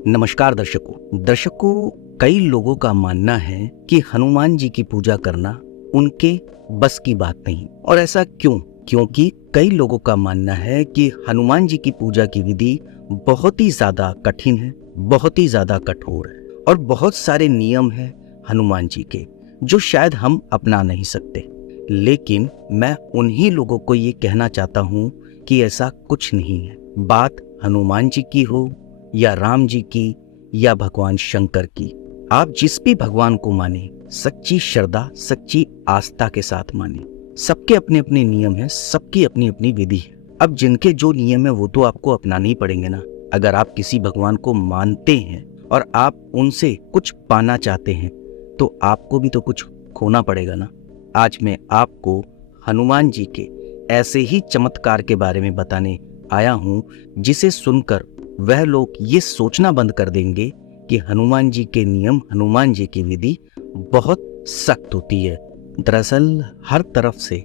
नमस्कार दर्शकों, कई लोगों का मानना है कि हनुमान जी की पूजा करना उनके बस की बात नहीं। और ऐसा क्यों? क्योंकि कई लोगों का मानना है कि हनुमान जी की पूजा की विधि बहुत ही ज्यादा कठिन है, बहुत ही ज्यादा कठोर है और बहुत सारे नियम हैं हनुमान जी के जो शायद हम अपना नहीं सकते। लेकिन मैं उन्हीं लोगों को ये कहना चाहता हूँ कि ऐसा कुछ नहीं है। बात हनुमान जी की हो या राम जी की या भगवान शंकर की, आप जिस भी भगवान को माने, सच्ची श्रद्धा सच्ची आस्था के साथ माने। सबके अपने अपने नियम हैं, सबकी अपनी अपनी विधि है। अब जिनके जो नियम है वो तो आपको अपनाने ही पड़ेंगे ना। अगर आप किसी भगवान को मानते हैं और आप उनसे कुछ पाना चाहते हैं तो आपको भी तो कुछ खोना पड़ेगा ना। आज मैं आपको हनुमान जी के ऐसे ही चमत्कार के बारे में बताने आया हूँ जिसे सुनकर वह लोग ये सोचना बंद कर देंगे कि हनुमान जी के नियम, हनुमान जी की विधि बहुत सख्त होती है। दरअसल हर तरफ से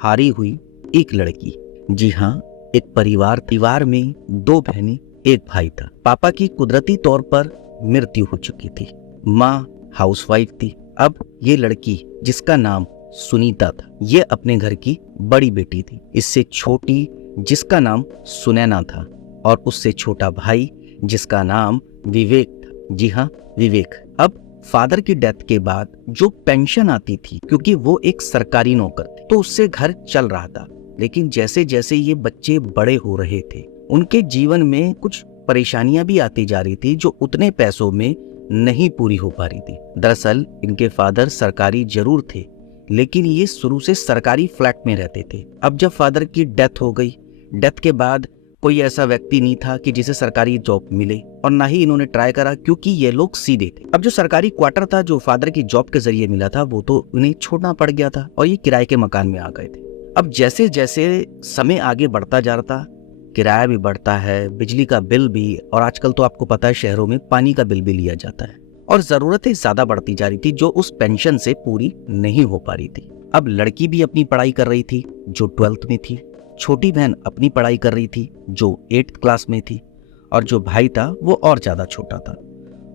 हारी हुई एक लड़की, जी हाँ, एक परिवार में 2 बहनें, 1 भाई था। पापा की कुदरती तौर पर मृत्यु हो चुकी थी। माँ हाउसवाइफ थी। अब ये लड़की, जिसका नाम सुनीता था, ये अपने घर की बड़ी बेटी थी। इससे छोटी, जिसका नाम सुनैना था, और उससे छोटा भाई जिसका नाम विवेक था। जी हाँ, विवेक। अब फादर की डेथ के बाद जो पेंशन आती थी, क्योंकि वो एक सरकारी नौकर थे, तो उससे घर चल रहा था। लेकिन जैसे जैसे ये बच्चे बड़े हो रहे थे, उनके जीवन में कुछ परेशानियां भी आती जा रही थी जो उतने पैसों में नहीं पूरी हो पा रही थी। दरअसल इनके फादर सरकारी जरूर थे, लेकिन ये शुरू से सरकारी फ्लैट में रहते थे। अब जब फादर की डेथ हो गई, डेथ के बाद कोई ऐसा व्यक्ति नहीं था कि जिसे सरकारी जॉब मिले, और ना ही इन्होंने ट्राई करा, क्योंकि ये लोग सीधे थे। अब जो सरकारी क्वार्टर था जो फादर की जॉब के जरिए मिला था, वो तो उन्हें छोड़ना पड़ गया था और ये किराए के मकान में आ गए थे। अब जैसे जैसे समय आगे बढ़ता जा रहा था, किराया भी बढ़ता है, बिजली का बिल भी, और आजकल तो आपको पता है शहरों में पानी का बिल भी लिया जाता है, और जरूरतें ज्यादा बढ़ती जा रही थी जो उस पेंशन से पूरी नहीं हो पा रही थी। अब लड़की भी अपनी पढ़ाई कर रही थी जो 12th में थी, छोटी बहन अपनी पढ़ाई कर रही थी जो 8th क्लास में थी, और जो भाई था वो और ज्यादा छोटा था,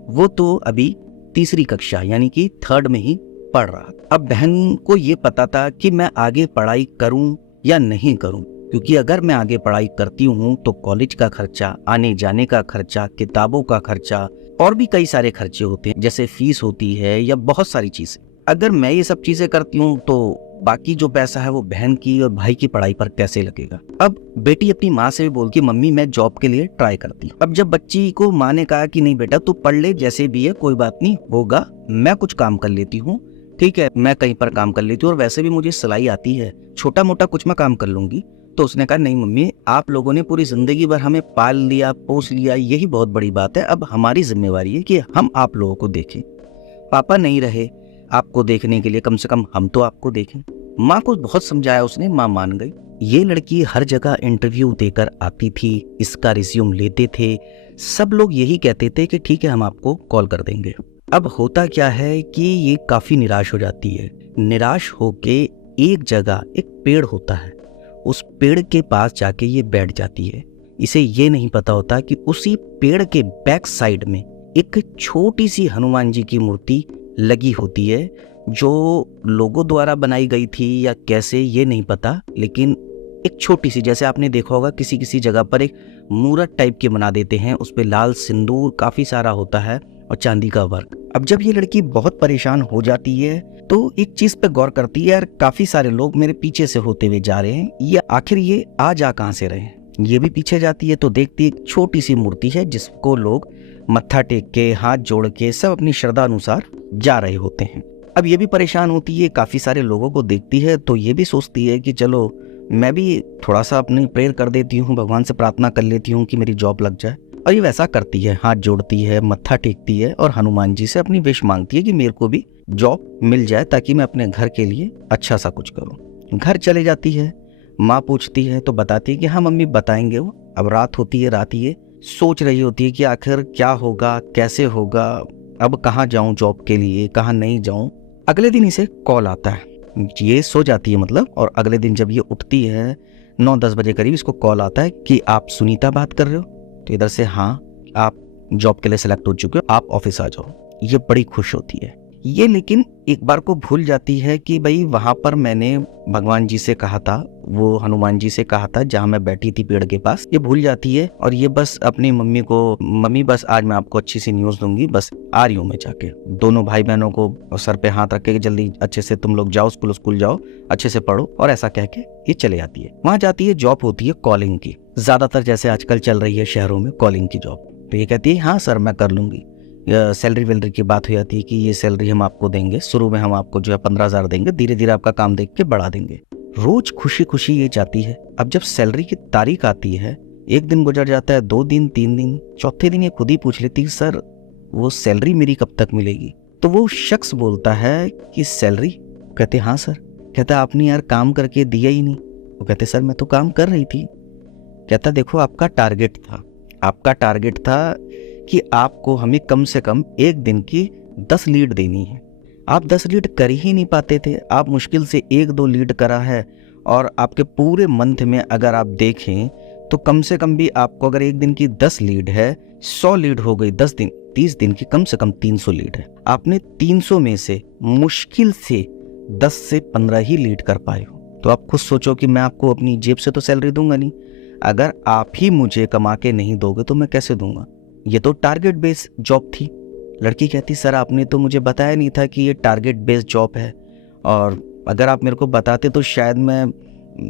वो तो अभी 3री कक्षा यानी कि 3rd में ही पढ़ रहा था। अब बहन को ये पता था कि मैं आगे पढ़ाई करूं या नहीं करूं, क्योंकि अगर मैं आगे पढ़ाई करती हूं तो कॉलेज का खर्चा, आने जाने का खर्चा, किताबों का खर्चा, और भी कई सारे खर्चे होते हैं, जैसे फीस होती है या बहुत सारी चीजें। अगर मैं ये सब चीजें करती हूँ तो बाकी जो पैसा है वो बहन की और भाई की पढ़ाई पर कैसे लगेगा। अब बेटी अपनी माँ से भी बोलती, मम्मी मैं जॉब के लिए ट्राई करती हूँ। अब जब बच्ची को माँ ने कहा कि नहीं बेटा तू पढ़ ले, जैसे भी है कोई बात नहीं होगा, मैं कुछ काम कर लेती हूँ, ठीक है, मैं कहीं पर काम कर लेती हूँ, और वैसे भी मुझे सिलाई आती है, छोटा मोटा कुछ मैं काम कर लूंगी। तो उसने कहा, नहीं मम्मी, आप लोगों ने पूरी जिंदगी भर हमें पाल लिया, पोस लिया, यही बहुत बड़ी बात है। अब हमारी जिम्मेवारी है कि हम आप लोगों को देखें। पापा नहीं रहे आपको देखने के लिए, कम से कम हम तो आपको देखें। माँ को बहुत समझाया उसने, माँ मान गई। ये लड़की हर जगह इंटरव्यू देकर आती थी, इसका रिज्यूम लेते थे, सब लोग यही कहते थे कि ठीक है हम आपको कॉल कर देंगे। अब होता क्या है कि ये काफी निराश हो जाती है। निराश होके एक जगह एक पेड़ होता है, उस पेड़ के पास जाके ये बैठ जाती है। इसे ये नहीं पता होता कि उसी पेड़ के बैक साइड में एक छोटी सी हनुमान जी की मूर्ति लगी होती है, जो लोगों द्वारा बनाई गई थी या कैसे ये नहीं पता, लेकिन एक छोटी सी, जैसे आपने देखा होगा किसी किसी जगह पर एक मूरत टाइप के बना देते हैं, उस पे लाल सिंदूर काफी सारा होता है और चांदी का वर्क। अब जब ये लड़की बहुत परेशान हो जाती है तो एक चीज पे गौर करती है, यार काफी सारे लोग मेरे पीछे से होते हुए जा रहे हैं, ये आखिर ये आ जा कहां से रहे हैं। ये भी पीछे जाती है तो देखती है एक छोटी सी मूर्ति है जिसको लोग मत्था टेक के, हाथ जोड़ के, सब अपनी श्रद्धा अनुसार जा रहे होते हैं। अब ये भी परेशान होती है, काफी सारे लोगों को देखती है तो ये भी सोचती है कि चलो मैं भी थोड़ा सा अपनी प्रेयर कर देती हूँ, भगवान से प्रार्थना कर लेती हूँ कि मेरी जॉब लग जाए। और ये वैसा करती है, हाथ जोड़ती है, मत्था टेकती है और हनुमान जी से अपनी विश मांगती है कि मेरे को भी जॉब मिल जाए ताकि मैं अपने घर के लिए अच्छा सा कुछ करूँ। घर चले जाती है, माँ पूछती है तो बताती है कि हाँ मम्मी बताएंगे वो। अब रात होती है, रात ये सोच रही होती है कि आखिर क्या होगा, कैसे होगा, अब कहाँ जाऊं जॉब के लिए, कहाँ नहीं जाऊं। अगले दिन इसे कॉल आता है, ये सो जाती है मतलब, और अगले दिन जब ये उठती है 9-10 बजे करीब इसको कॉल आता है कि आप सुनीता बात कर रहे हो। तो इधर से हाँ, आप जॉब के लिए सिलेक्ट हो चुके हो, आप ऑफिस आ जाओ। ये बड़ी खुश होती है ये, लेकिन एक बार को भूल जाती है कि भाई वहां पर मैंने भगवान जी से कहा था, वो हनुमान जी से कहा था जहां मैं बैठी थी पेड़ के पास। ये भूल जाती है और ये बस अपनी मम्मी को, मम्मी बस आज मैं आपको अच्छी सी न्यूज दूंगी, बस आ रही हूँ मैं जाके। दोनों भाई बहनों को सर पे हाथ रख के जल्दी अच्छे से तुम लोग जाओ, स्कूल जाओ, अच्छे से पढ़ो, और ऐसा कह के ये चले जाती है। वहां जाती है, जॉब होती है कॉलिंग की, ज्यादातर जैसे आजकल चल रही है शहरों में कॉलिंग की जॉब। तो ये कहती है हाँ सर मैं कर लूंगी। सैलरी वैलरी की बात हो जाती है कि ये सैलरी हम आपको देंगे, शुरू में हम आपको जो है 15,000 देंगे, धीरे धीरे आपका काम देख के बढ़ा देंगे। रोज खुशी खुशी ये जाती है। अब जब सैलरी की तारीख आती है, एक दिन गुजर जाता है, 2 दिन, 3 दिन, चौथे दिन ये खुद ही पूछ लेती है सर वो सैलरी मेरी कब तक मिलेगी। तो वो शख्स बोलता है कि सैलरी? कहते हाँ सर। कहता आपने यार काम करके दिया ही नहीं। वो कहते सर मैं तो काम कर रही थी। कहता देखो आपका टारगेट था कि आपको हमें कम से कम एक दिन की 10 लीड देनी है, आप 10 लीड कर ही नहीं पाते थे। आप मुश्किल से 1-2 लीड करा है, और आपके पूरे मंथ में अगर आप देखें तो कम से कम भी आपको अगर एक दिन की 10 लीड है, 100 लीड हो गई, 10 दिन 30 दिन की कम से कम 300 लीड है। आपने 300 में से मुश्किल से 10 से 15 ही लीड कर पाए हो। तो आप खुद सोचो कि मैं आपको अपनी जेब से तो सैलरी दूंगा नहीं, अगर आप ही मुझे कमा के नहीं दोगे तो मैं कैसे दूंगा। ये तो टारगेट बेस्ड जॉब थी। लड़की कहती सर आपने तो मुझे बताया नहीं था कि ये टारगेट बेस्ड जॉब है, और अगर आप मेरे को बताते तो शायद मैं,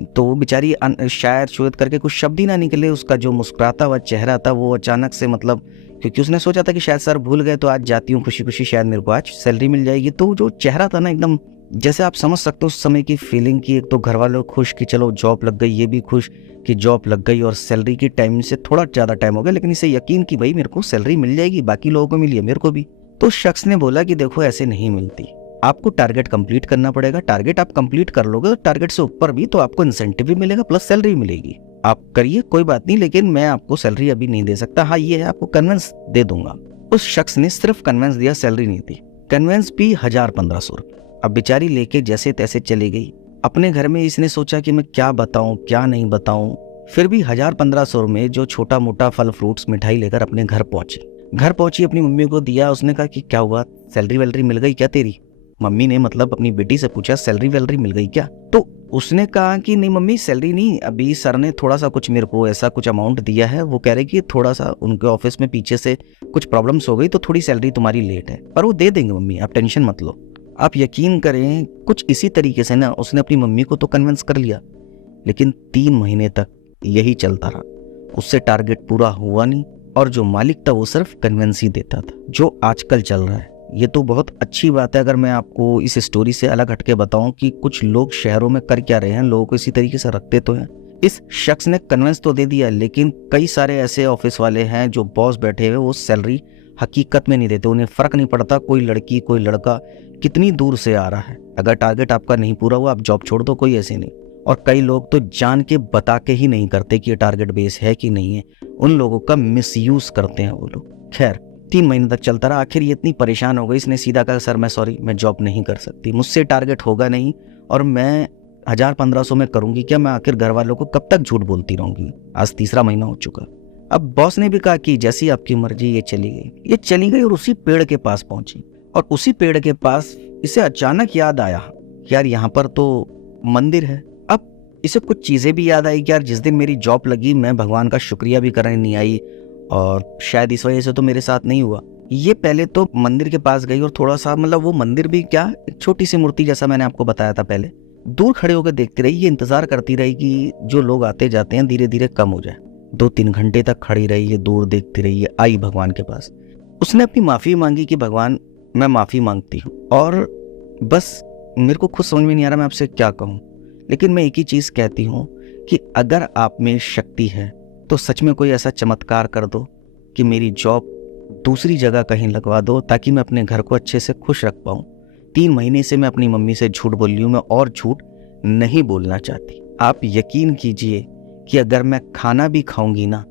तो वो बेचारी शायद करके कुछ शब्द ही ना निकले। उसका जो मुस्कुराता हुआ चेहरा था वो अचानक से, मतलब क्योंकि उसने सोचा था कि शायद सर भूल गए तो आज जाती हूँ खुशी खुशी, शायद मेरे को आज सैलरी मिल जाएगी। तो जो चेहरा था ना एकदम, जैसे आप समझ सकते हो उस समय की फीलिंग की। एक तो घर वालों खुश कि चलो जॉब लग गई, ये भी खुश कि जॉब लग गई, और सैलरी की टाइम से थोड़ा ज़्यादा टाइम हो गया, लेकिन इसे यकीन कि भाई मेरे को सैलरी मिल जाएगी, बाकी लोगों को मिली है मेरे को भी। तो शख्स ने बोला कि देखो ऐसे नहीं मिलती, आपको टारगेट कंप्लीट करना पड़ेगा। टारगेट आप कंप्लीट कर लोगे तो टारगेट से ऊपर भी तो आपको इंसेंटिव भी मिलेगा, प्लस सैलरी मिलेगी। आप करिए कोई बात नहीं, लेकिन मैं आपको सैलरी अभी नहीं दे सकता। हाँ ये है आपको कन्वेंस दे दूंगा। उस शख्स ने सिर्फ कन्वेंस दिया, सैलरी नहीं दी। कन्वेंस भी 1000-1500 रुपये। अब बेचारी लेके जैसे तैसे चली गई अपने घर में। इसने सोचा कि मैं क्या बताऊं क्या नहीं बताऊं, फिर भी 1000-1500 में जो छोटा मोटा फल फ्रूट्स मिठाई लेकर अपने घर पहुंची, अपनी मम्मी को दिया। उसने कहा कि क्या हुआ, सैलरी वैलरी मिल गई क्या तेरी? मम्मी ने मतलब अपनी बेटी से पूछा सैलरी वैलरी मिल गई क्या? तो उसने कहा कि नहीं मम्मी सैलरी नहीं, अभी सर ने थोड़ा सा कुछ मेरे को ऐसा कुछ अमाउंट दिया है, वो कह रहे कि थोड़ा सा उनके ऑफिस में पीछे से कुछ प्रॉब्लम्स हो गई तो थोड़ी सैलरी तुम्हारी लेट है, पर वो दे देंगे मम्मी, आप टेंशन मत लो। आप यकीन करें कुछ इसी तरीके से ना उसने अपनी मम्मी को तो कन्विंस कर लिया, लेकिन 3 महीने तक यही चलता रहा। उससे टारगेट पूरा हुआ नहीं, और जो मालिक था वो सिर्फ कन्विंस ही देता था। जो आजकल चल रहा है ये तो बहुत अच्छी बात है। अगर मैं आपको इस स्टोरी से अलग हटके बताऊं कि कुछ लोग शहरों में कर क्या रहे हैं, लोगों को इसी तरीके से रखते तो हैं। इस शख्स ने कन्विंस तो दे दिया, लेकिन कई सारे ऐसे ऑफिस वाले हैं जो बॉस बैठे हुए, वो सैलरी हकीकत में नहीं देते। उन्हें फर्क नहीं पड़ता कोई लड़की कोई लड़का कितनी दूर से आ रहा है, अगर टारगेट आपका नहीं पूरा हुआ आप जॉब छोड़ दो, कोई ऐसे नहीं। और कई लोग तो जान के बता के ही नहीं करते कि ये टारगेट बेस है कि नहीं है, उन लोगों का मिसयूज करते हैं वो लोग। खैर 3 महीने तक चलता रहा। आखिर ये इतनी परेशान हो गई, इसने सीधा कहा सर मैं सॉरी मैं जॉब नहीं कर सकती, मुझसे टारगेट होगा नहीं, और मैं 1000-1500 में करूंगी क्या? मैं आखिर घर वालों को कब तक झूठ बोलती रहूंगी। आज 3रा महीना हो चुका। अब बॉस ने भी कहा कि जैसी आपकी मर्जी। ये चली गई और उसी पेड़ के पास पहुंची, और उसी पेड़ के पास इसे अचानक याद आया यार यहाँ पर तो मंदिर है। अब इसे कुछ चीजें भी याद आई कि यार जिस दिन मेरी जॉब लगी मैं भगवान का शुक्रिया भी करने नहीं आई, और शायद इस वजह से तो मेरे साथ नहीं हुआ। ये पहले तो मंदिर के पास गई, और थोड़ा सा मतलब वो मंदिर भी क्या, एक छोटी सी मूर्ति जैसा मैंने आपको बताया था पहले, दूर खड़े होकर देखती रही। ये इंतजार करती रही कि जो लोग आते जाते हैं धीरे धीरे कम हो जाए। 2-3 घंटे तक खड़ी रही, ये दूर देखती रही। ये आई भगवान के पास, उसने अपनी माफी मांगी कि भगवान मैं माफी मांगती हूँ, और बस मेरे को खुद समझ में नहीं आ रहा मैं आपसे क्या कहूँ, लेकिन मैं एक ही चीज कहती हूँ कि अगर आप में शक्ति है तो सच में कोई ऐसा चमत्कार कर दो कि मेरी जॉब दूसरी जगह कहीं लगवा दो, ताकि मैं अपने घर को अच्छे से खुश रख पाऊँ। 3 महीने से मैं अपनी मम्मी से झूठ बोल रही हूँ, मैं और झूठ नहीं बोलना चाहती। आप यकीन कीजिए कि अगर मैं खाना भी खाऊंगी ना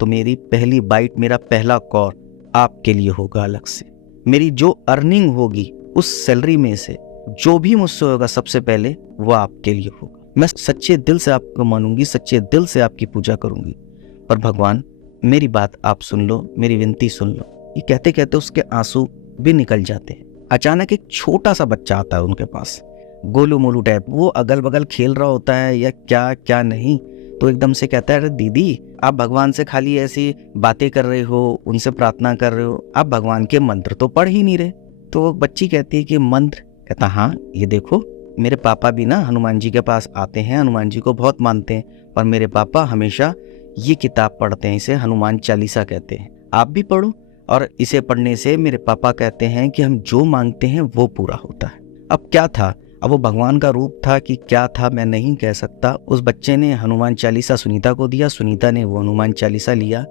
तो मेरी पहली बाइट, मेरा पहला कौर आपके लिए होगा अलग से। मेरी जो अर्निंग होगी उस सैलरी में से जो भी मुझसे होगा सबसे पहले वो आपके लिए होगा। मैं सच्चे दिल से आपको मानूंगी, सच्चे दिल से आपकी पूजा करूंगी। पर भगवान मेरी बात आप सुन लो, मेरी विनती सुन लो। ये कहते कहते उसके आंसू भी निकल जाते हैं। अचानक एक छोटा सा बच्चा आता है उनके पास, गोलू मोलू टाइप। वो अगल बगल खेल रहा होता है या क्या क्या नहीं, तो एकदम से कहता है, अरे दीदी, आप भगवान से खाली ऐसी बातें कर रहे हो, उनसे प्रार्थना कर रहे हो, आप भगवान के मंत्र तो पढ़ ही नहीं रहे। तो बच्ची कहती है कि मंत्र? कहता हाँ, ये देखो, मेरे पापा भी ना हनुमान जी के पास आते हैं, हनुमान जी को बहुत मानते हैं, पर मेरे पापा हमेशा ये किताब पढ़ते हैं, इसे हनुमान चालीसा कहते हैं, आप भी पढ़ो। और इसे पढ़ने से मेरे पापा कहते हैं कि हम जो मांगते हैं वो पूरा होता है। अब क्या था, अब वो भगवान का रूप था कि क्या था, मैं नहीं कह सकता। उस बच्चे ने हनुमान चालीसा सुनीता को दिया, सुनीता ने वो हनुमान चालीसा लिया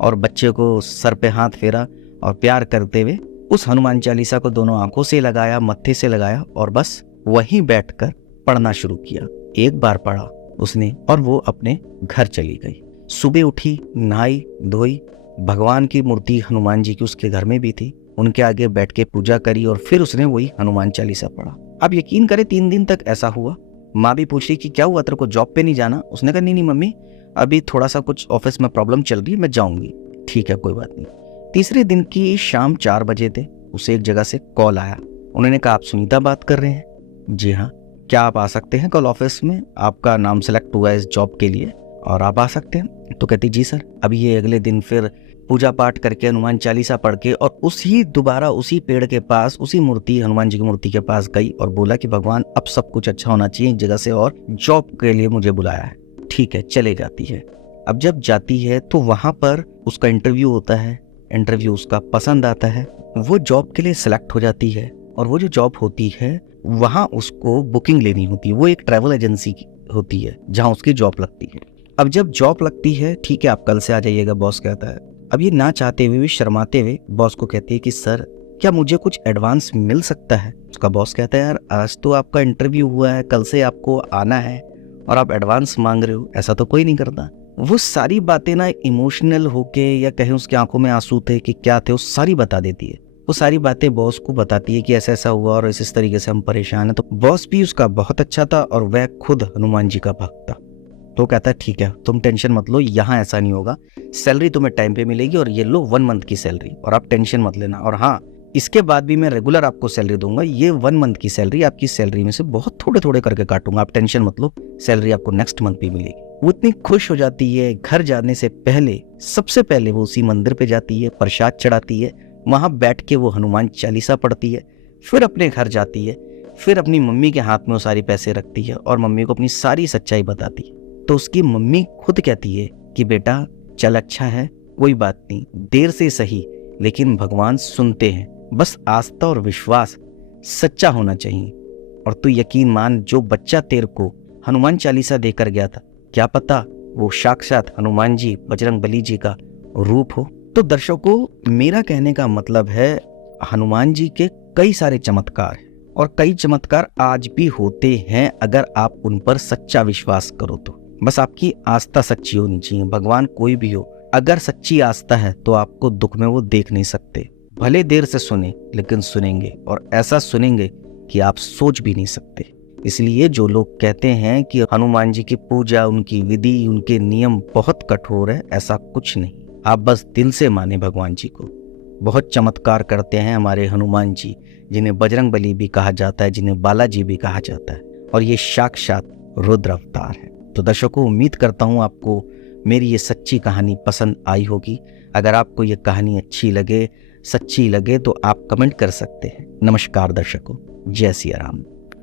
और बच्चे को सर पे हाथ फेरा और प्यार करते हुए उस हनुमान चालीसा को दोनों आंखों से लगाया, मत्थे से लगाया और बस वहीं बैठकर पढ़ना शुरू किया। एक बार पढ़ा उसने और वो अपने घर चली गई। सुबह उठी, नहाई धोई, भगवान की मूर्ति हनुमान जी की उसके घर में भी थी, उनके आगे बैठ के पूजा करी और फिर उसने वही हनुमान चालीसा पढ़ा। अब यकीन करे 3 दिन तक ऐसा हुआ। माँ भी पूछ रही कि क्या हुआ, तेरे को जॉब पे नहीं जाना? उसने कहा नहीं मम्मी, अभी थोड़ा सा कुछ ऑफिस में प्रॉब्लम चल रही है, मैं जाऊंगी। ठीक है, कोई बात नहीं। तीसरे दिन की शाम 4 बजे थे, उसे एक जगह से कॉल आया। उन्होंने कहा, आप सुनीता बात कर रहे हैं? जी हाँ। क्या आप आ सकते हैं कल ऑफिस में? आपका नाम सेलेक्ट हुआ है इस जॉब के लिए और आप आ सकते हैं। तो कहती जी सर। अब ये अगले दिन फिर पूजा पाठ करके हनुमान चालीसा पढ़ के और दोबारा उसी पेड़ के पास, उसी मूर्ति हनुमान जी की मूर्ति के पास गई और बोला कि भगवान, अब सब कुछ अच्छा होना चाहिए, एक जगह से और जॉब के लिए मुझे बुलाया है। ठीक है, चले जाती है। अब जब जाती है तो वहां पर उसका इंटरव्यू होता है, इंटरव्यू उसका पसंद आता है, वो जॉब के लिए सिलेक्ट हो जाती है। और वो जो जॉब होती है वहां उसको बुकिंग लेनी होती है, वो एक ट्रैवल एजेंसी होती है जहां उसकी जॉब लगती है। अब जब जॉब लगती है, ठीक है आप कल से आ जाइएगा, बॉस कहता है। अब ये ना चाहते हुए भी, शर्माते हुए बॉस को कहती है कि सर क्या मुझे कुछ एडवांस मिल सकता है? उसका बॉस कहता है, यार आज तो आपका इंटरव्यू हुआ है, कल से आपको आना है और आप एडवांस मांग रहे हो, ऐसा तो कोई नहीं करता। वो सारी बातें ना इमोशनल होके या कहीं उसकी आंखों में आंसू थे कि क्या थे, वो सारी बता देती है। वो सारी बातें बॉस को बताती है कि ऐसा ऐसा हुआ और इस तरीके से हम परेशान हैं। तो बॉस भी उसका बहुत अच्छा था और वह खुद हनुमान जी का भक्त था। तो कहता है ठीक है, तुम टेंशन मत लो, यहाँ ऐसा नहीं होगा, सैलरी तुम्हें टाइम पे मिलेगी और ये लो 1 मंथ की सैलरी, और आप टेंशन मत लेना। और हाँ, इसके बाद भी मैं रेगुलर आपको सैलरी दूंगा, ये 1 मंथ की सैलरी आपकी सैलरी में से बहुत थोड़े थोड़े करके काटूंगा, आप टेंशन मत लो, सैलरी आपको नेक्स्ट मंथ भी मिलेगी। वो इतनी खुश हो जाती है। घर जाने से पहले, सबसे पहले वो उसी मंदिर पे जाती है, प्रसाद चढ़ाती है, वहां बैठ के वो हनुमान चालीसा पढ़ती है, फिर अपने घर जाती है, फिर अपनी मम्मी के हाथ में वो सारी पैसे रखती है और मम्मी को अपनी सारी सच्चाई बताती है। तो उसकी मम्मी खुद कहती है कि बेटा चल, अच्छा है, कोई बात नहीं, देर से सही लेकिन भगवान सुनते हैं, बस आस्था और विश्वास सच्चा होना चाहिए। और तू यकीन मान, जो बच्चा तेरे को हनुमान चालीसा देकर गया था, क्या पता वो साक्षात हनुमान जी, बजरंगबली जी का रूप हो। तो दर्शकों, मेरा कहने का मतलब है, हनुमान जी के कई सारे चमत्कार हैं और कई चमत्कार आज भी होते हैं अगर आप उन पर सच्चा विश्वास करो तो। बस आपकी आस्था सच्ची होनी चाहिए। भगवान कोई भी हो, अगर सच्ची आस्था है तो आपको दुख में वो देख नहीं सकते। भले देर से सुने लेकिन सुनेंगे, और ऐसा सुनेंगे कि आप सोच भी नहीं सकते। इसलिए जो लोग कहते हैं कि हनुमान जी की पूजा, उनकी विधि, उनके नियम बहुत कठोर है, ऐसा कुछ नहीं। आप बस दिल से माने भगवान जी को। बहुत चमत्कार करते हैं हमारे हनुमान जी, जिन्हें बजरंगबली भी कहा जाता है, जिन्हें बालाजी भी कहा जाता है, और ये साक्षात रुद्र अवतार है। तो दर्शकों, उम्मीद करता हूँ आपको मेरी ये सच्ची कहानी पसंद आई होगी। अगर आपको ये कहानी अच्छी लगे, सच्ची लगे, तो आप कमेंट कर सकते हैं। नमस्कार दर्शकों, जय सिया राम।